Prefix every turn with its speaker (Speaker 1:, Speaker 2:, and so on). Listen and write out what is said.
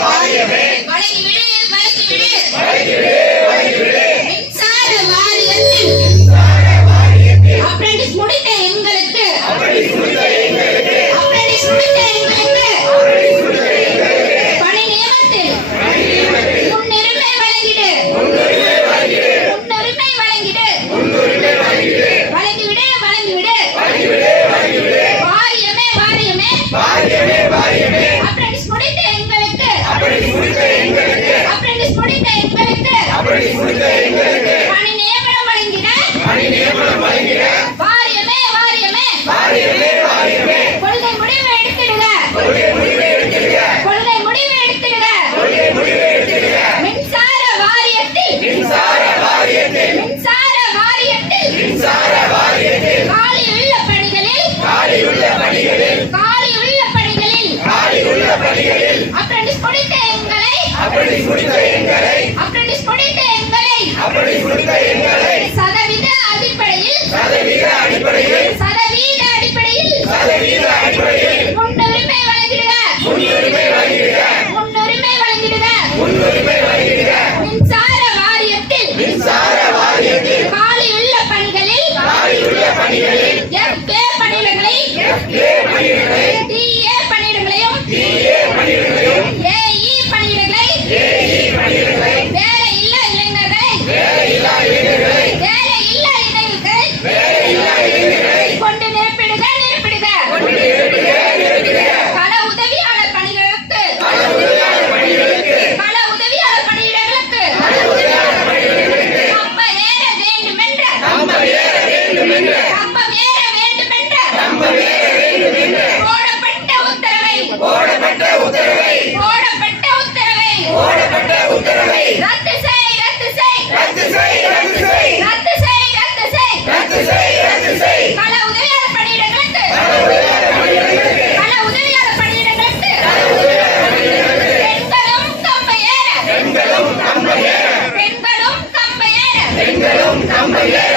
Speaker 1: வழங்கிவிடு apprentice முடித்த எங்களை சதவீத அடிப்படையில் சதவீத அடிப்படையில் முன்னுரிமை வழங்கிடுக முன்னுரிமை வழங்கிடுக மின்சார வாரியத்தில் காலியுள்ள பணிகளில் எஃப்ஏ பெண்களும் கம்பம் ஏற